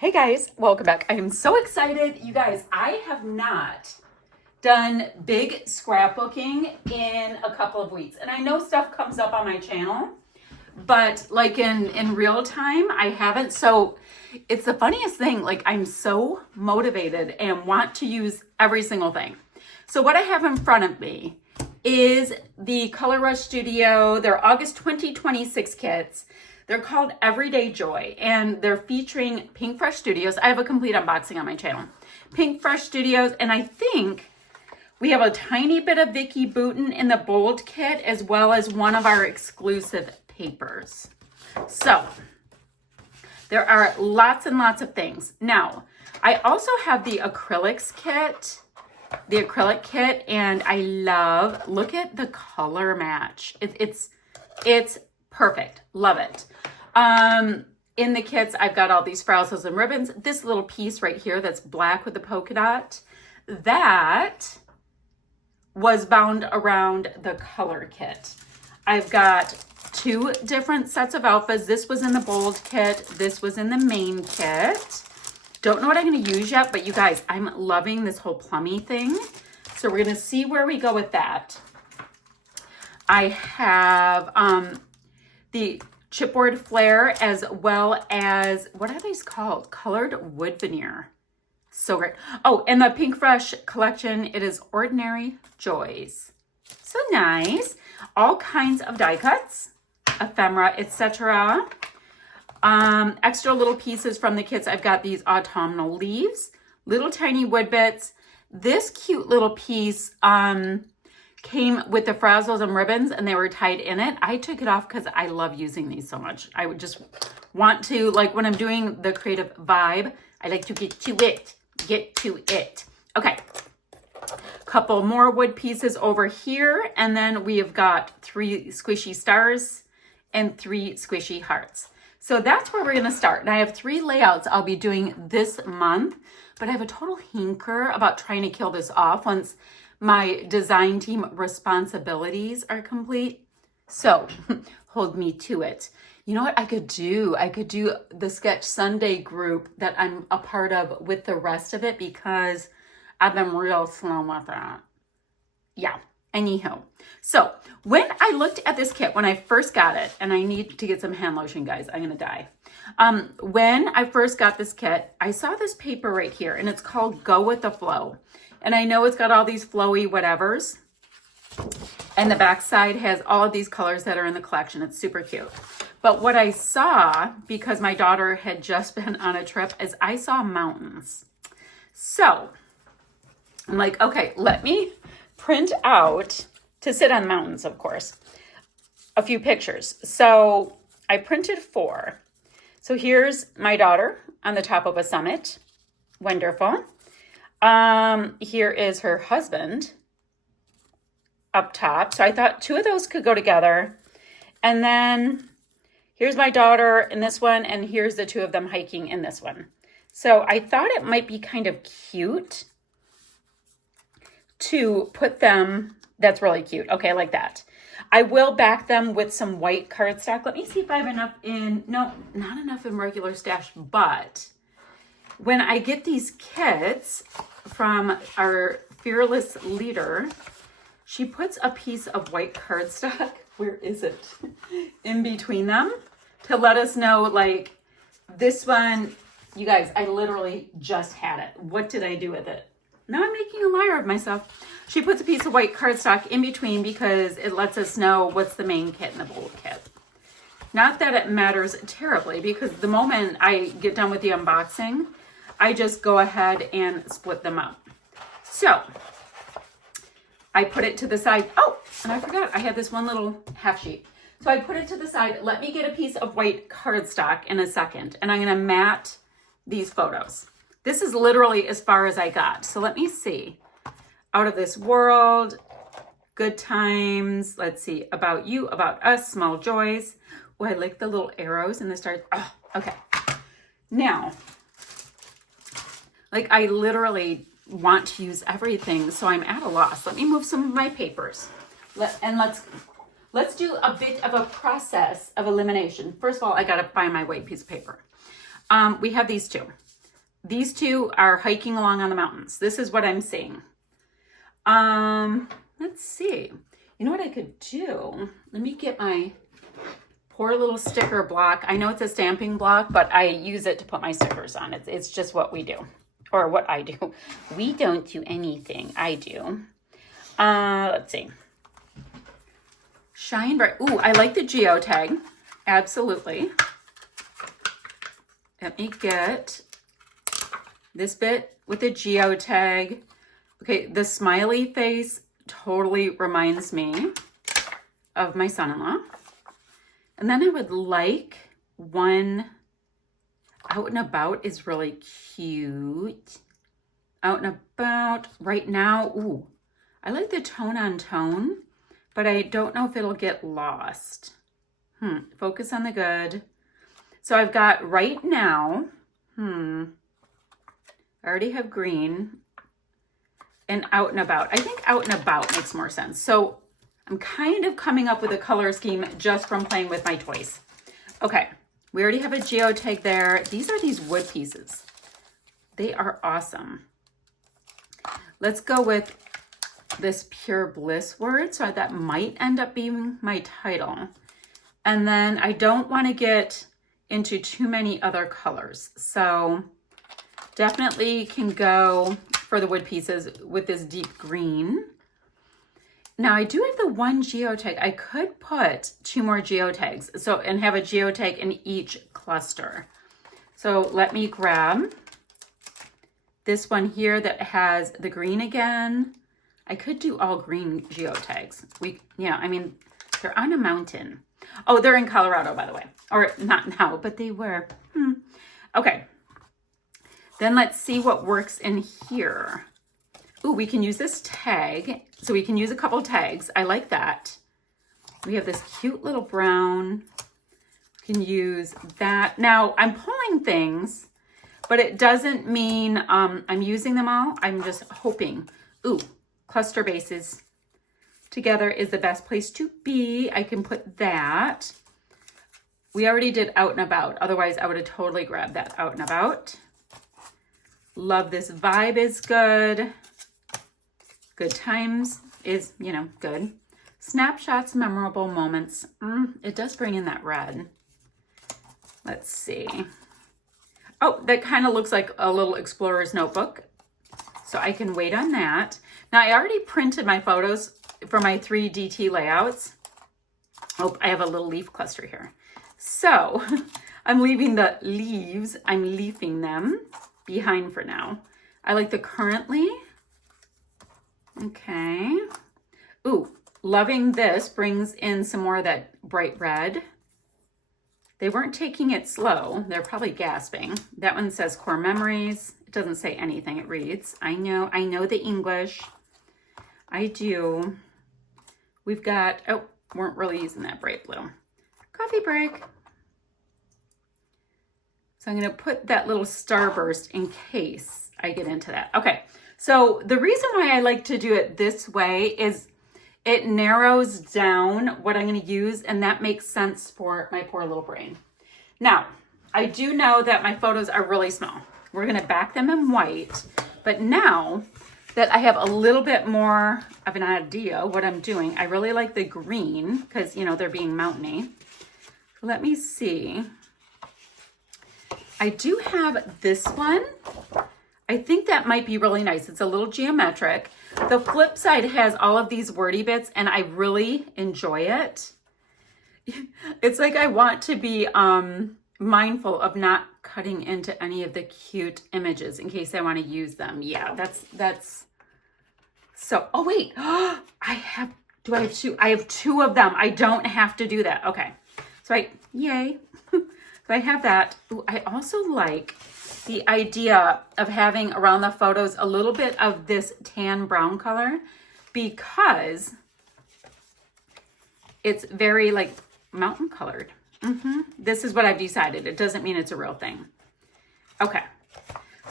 Hey guys, welcome back. I am so excited. You guys, I have not done big scrapbooking in a couple of weeks. And I know stuff comes up on my channel, but like in real time, I haven't. So it's the funniest thing. Like I'm so motivated and want to use every single thing. So what I have in front of me is the Color Rush Studio, their August 2026 kits. They're called Everyday Joy, and they're featuring Pink Fresh Studios. I have a complete unboxing on my channel. Pink Fresh Studios, and I think we have a tiny bit of Vicky Boutin in the Bold kit, as well as one of our exclusive papers. So, there are lots and lots of things. Now, I also have the acrylics kit, the acrylic kit, and I love, look at the color match. It's perfect. Love it. In the kits, I've got all these frazzles and ribbons. This little piece right here that's black with the polka dot, that was bound around the color kit. I've got two different sets of alphas. This was in the Bold kit. This was in the main kit. Don't know what I'm going to use yet, but you guys, I'm loving this whole plummy thing. So we're going to see where we go with that. I have the chipboard flare, as well as, what are these called? Colored wood veneer. So great. Oh, and the Pink Fresh collection, it is Ordinary Joys. So nice. All kinds of die cuts, ephemera, etc. Extra little pieces from the kits. I've got these autumnal leaves, little tiny wood bits. This cute little piece came with the frazzles and ribbons, and they were tied in it. I took it off because I love using these so much. I would just want to, like when I'm doing the creative vibe, I like to get to it. Okay, couple more wood pieces over here, and then we have got 3 squishy stars and 3 squishy hearts. So that's where we're gonna start. And I have 3 layouts I'll be doing this month, but I have a total hinker about trying to kill this off once my design team responsibilities are complete. So hold me to it. You know what I could do? I could do the Sketch Sunday group that I'm a part of with the rest of it, because I've been real slow with that. Yeah, anywho. So when I looked at this kit, when I first got it, and I need to get some hand lotion, guys, I'm gonna die. When I first got this kit, I saw this paper right here, and it's called Go With The Flow. And I know it's got all these flowy whatevers. And the back side has all of these colors that are in the collection. It's super cute. But what I saw, because my daughter had just been on a trip, is I saw mountains. So I'm like, okay, let me print out, to sit on mountains, of course, a few pictures. So I printed 4. So here's my daughter on the top of a summit. Wonderful. Here is her husband up top. So I thought 2 of those could go together. And then here's my daughter in this one, and here's the 2 of them hiking in this one. So I thought it might be kind of cute to put them, that's really cute. Okay, like that. I will back them with some white cardstock. Let me see if I have enough in, no, not enough in regular stash, but when I get these kits from our fearless leader, she puts a piece of white cardstock, where is it, in between them, to let us know, like, this one, you guys, I literally just had it. What did I do with it? Now I'm making a liar of myself. She puts a piece of white cardstock in between because it lets us know what's the main kit and the Bold kit. Not that it matters terribly, because the moment I get done with the unboxing, I just go ahead and split them up. So I put it to the side. Oh, and I forgot I had this one little half sheet. So I put it to the side. Let me get a piece of white cardstock in a second, and I'm going to mat these photos. This is literally as far as I got. So let me see. Out of This World, Good Times, let's see, About You, About Us, Small Joys. Oh, I like the little arrows and the stars. Oh, okay. Now, like, I literally want to use everything, so I'm at a loss. Let me move some of my papers. Let's do a bit of a process of elimination. First of all, I got to find my white piece of paper. We have these two. These two are hiking along on the mountains. This is what I'm seeing. Let's see. You know what I could do? Let me get my poor little sticker block. I know it's a stamping block, but I use it to put my stickers on. It's just what we do, or what I do. We don't do anything. I do. Let's see. Shine Bright. Ooh, I like the geotag. Absolutely. Let me get this bit with the geotag. Okay, the smiley face totally reminds me of my son-in-law. And then I would like one Out and About is really cute. Out and About right now. Ooh, I like the tone on tone, but I don't know if it'll get lost. Focus on the good. So I've got right now, I already have green and Out and About. I think Out and About makes more sense. So I'm kind of coming up with a color scheme just from playing with my toys. Okay, we already have a geotag there. These are these wood pieces. They are awesome. Let's go with this Pure Bliss word. So that might end up being my title. And then I don't want to get into too many other colors. So definitely can go for the wood pieces with this deep green. Now I do have the one geotag. I could put 2 more geotags and have a geotag in each cluster. So let me grab this one here that has the green again. I could do all green geotags. I mean, they're on a mountain. Oh, they're in Colorado, by the way. Or not now, but they were. Okay. Then let's see what works in here. Ooh, we can use this tag. So we can use a couple tags. I like that. We have this cute little brown. We can use that. Now, I'm pulling things, but it doesn't mean I'm using them all. I'm just hoping. Ooh, cluster bases together is the best place to be. I can put that. We already did Out and About. Otherwise, I would have totally grabbed that Out and About. Love this vibe is good. Good times is, good. Snapshots, memorable moments. It does bring in that red. Let's see. Oh, that kind of looks like a little explorer's notebook. So I can wait on that. Now, I already printed my photos for my 3DT layouts. Oh, I have a little leaf cluster here. So I'm leaving the leaves. I'm leafing them behind for now. I like the currently. Okay. Ooh, loving this. Brings in some more of that bright red. They weren't taking it slow. They're probably gasping. That one says core memories. It doesn't say anything. It reads. I know the English. I do. We've got, weren't really using that bright blue. Coffee break. So I'm going to put that little starburst in case I get into that. Okay. So the reason why I like to do it this way is it narrows down what I'm going to use, and that makes sense for my poor little brain. Now, I do know that my photos are really small. We're going to back them in white, but now that I have a little bit more of an idea what I'm doing, I really like the green because, they're being mountainy. Let me see. I do have this one. I think that might be really nice. It's a little geometric. The flip side has all of these wordy bits, and I really enjoy it. It's like I want to be mindful of not cutting into any of the cute images in case I want to use them. Yeah, that's so. Oh wait, do I have 2? I have 2 of them. I don't have to do that. Okay, so yay. So I have that. Ooh, I also like the idea of having around the photos a little bit of this tan brown color because it's very like mountain colored. This is what I've decided. It doesn't mean it's a real thing. Okay.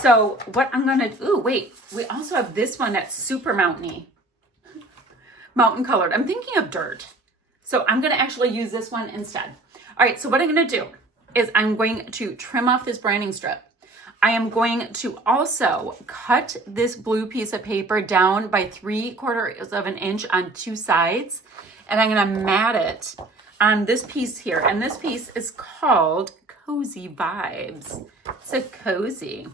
So what I'm going to, wait, we also have this one that's super mountainy, mountain colored. I'm thinking of dirt. So I'm going to actually use this one instead. All right. So what I'm going to do, is I'm going to trim off this branding strip. I am going to also cut this blue piece of paper down by 3/4 of an inch on 2 sides. And I'm going to mat it on this piece here. And this piece is called Cozy Vibes. So cozy.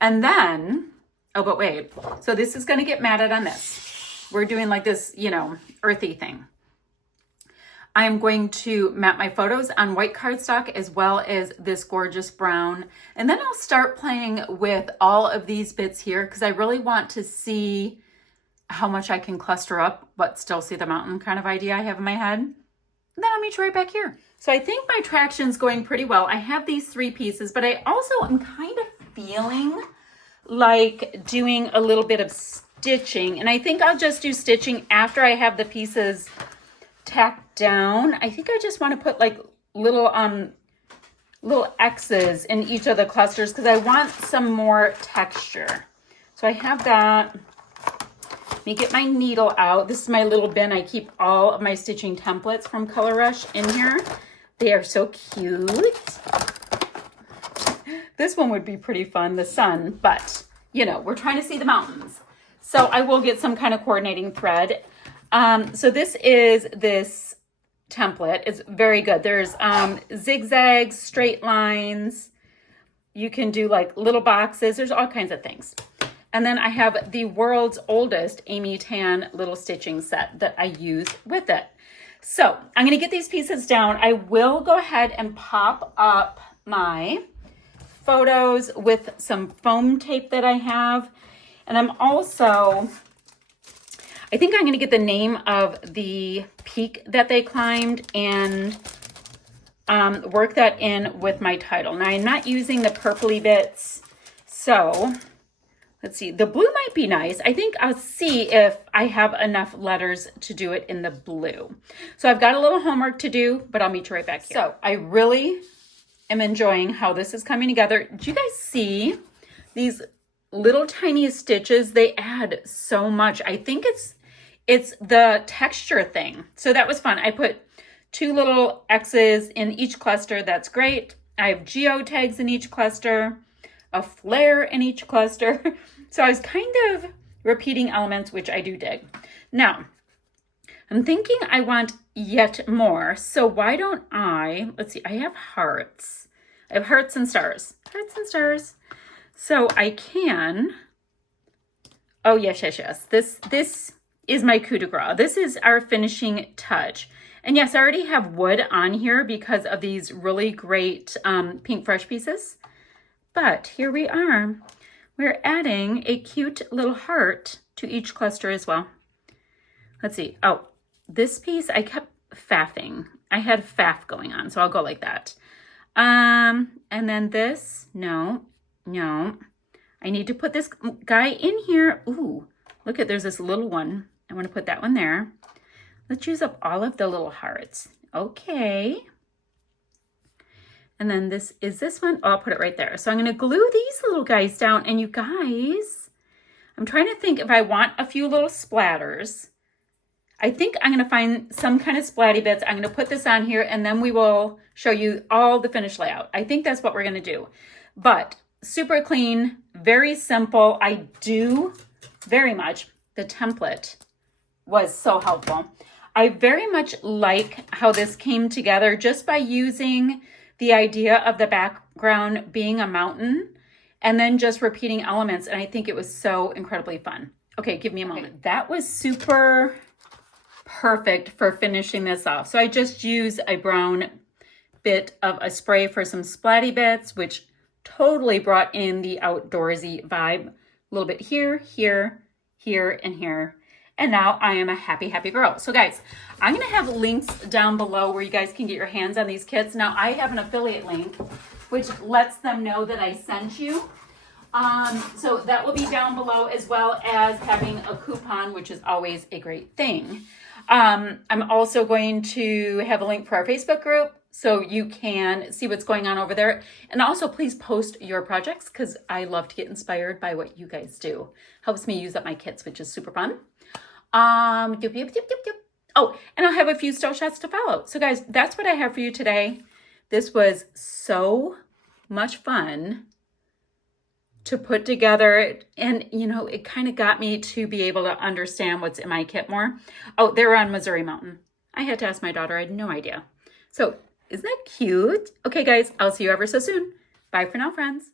And then, oh, but wait. So this is going to get matted on this. We're doing like this, you know, earthy thing. I am going to mat my photos on white cardstock as well as this gorgeous brown. And then I'll start playing with all of these bits here because I really want to see how much I can cluster up, but still see the mountain kind of idea I have in my head. And then I'll meet you right back here. So I think my traction's going pretty well. I have these 3 pieces, but I also am kind of feeling like doing a little bit of stitching. And I think I'll just do stitching after I have the pieces tacked down. I think I just want to put like little X's in each of the clusters because I want some more texture. So I have that. Let me get my needle out. This is my little bin. I keep all of my stitching templates from Color Rush in here. They are so cute. This one would be pretty fun, the sun, but you know, we're trying to see the mountains. So I will get some kind of coordinating thread. So this is this template. It's very good. There's zigzags, straight lines. You can do like little boxes. There's all kinds of things. And then I have the world's oldest Amy Tan little stitching set that I use with it. So I'm going to get these pieces down. I will go ahead and pop up my photos with some foam tape that I have. And I'm also, I think I'm going to get the name of the peak that they climbed and work that in with my title. Now I'm not using the purpley bits. So let's see, the blue might be nice. I think I'll see if I have enough letters to do it in the blue. So I've got a little homework to do, but I'll meet you right back here. So I really am enjoying how this is coming together. Do you guys see these little tiny stitches? They add so much. I think it's the texture thing. So that was fun. I put 2 little X's in each cluster. That's great. I have geotags in each cluster, a flare in each cluster. So I was kind of repeating elements, which I do dig. Now, I'm thinking I want yet more. So why don't let's see, I have hearts. I have hearts and stars. Hearts and stars. So I can, oh yes. This is my coup de grace. This is our finishing touch. And yes, I already have wood on here because of these really great pink fresh pieces. But here we are. We're adding a cute little heart to each cluster as well. Let's see. Oh, this piece I kept faffing. I had faff going on, so I'll go like that. And then this, no. I need to put this guy in here. Ooh, look at, there's this little one. I want to put that one there. Let's use up all of the little hearts. Okay. And then this is this one. Oh, I'll put it right there. So I'm going to glue these little guys down. And you guys, I'm trying to think if I want a few little splatters. I think I'm going to find some kind of splatty bits. I'm going to put this on here and then we will show you all the finished layout. I think that's what we're going to do. But super clean, very simple. I do very much, the template was so helpful. I very much like how this came together just by using the idea of the background being a mountain and then just repeating elements. And I think it was so incredibly fun. Okay, give me a moment. Okay, that was super perfect for finishing this off. So I just used a brown bit of a spray for some splatty bits, which totally brought in the outdoorsy vibe. A little bit here, here, here, and here. And now I am a happy, happy girl. So guys, I'm going to have links down below where you guys can get your hands on these kits. Now I have an affiliate link, which lets them know that I sent you. So that will be down below, as well as having a coupon, which is always a great thing. I'm also going to have a link for our Facebook group so you can see what's going on over there. And also please post your projects because I love to get inspired by what you guys do. Helps me use up my kits, which is super fun. Oh, and I'll have a few still shots to follow. So guys, that's what I have for you today. This was so much fun to put together, and you know, it kind of got me to be able to understand what's in my kit more. Oh, they're on Missouri Mountain. I had to ask my daughter, I had no idea. So isn't that cute? Okay guys, I'll see you ever so soon. Bye for now, friends.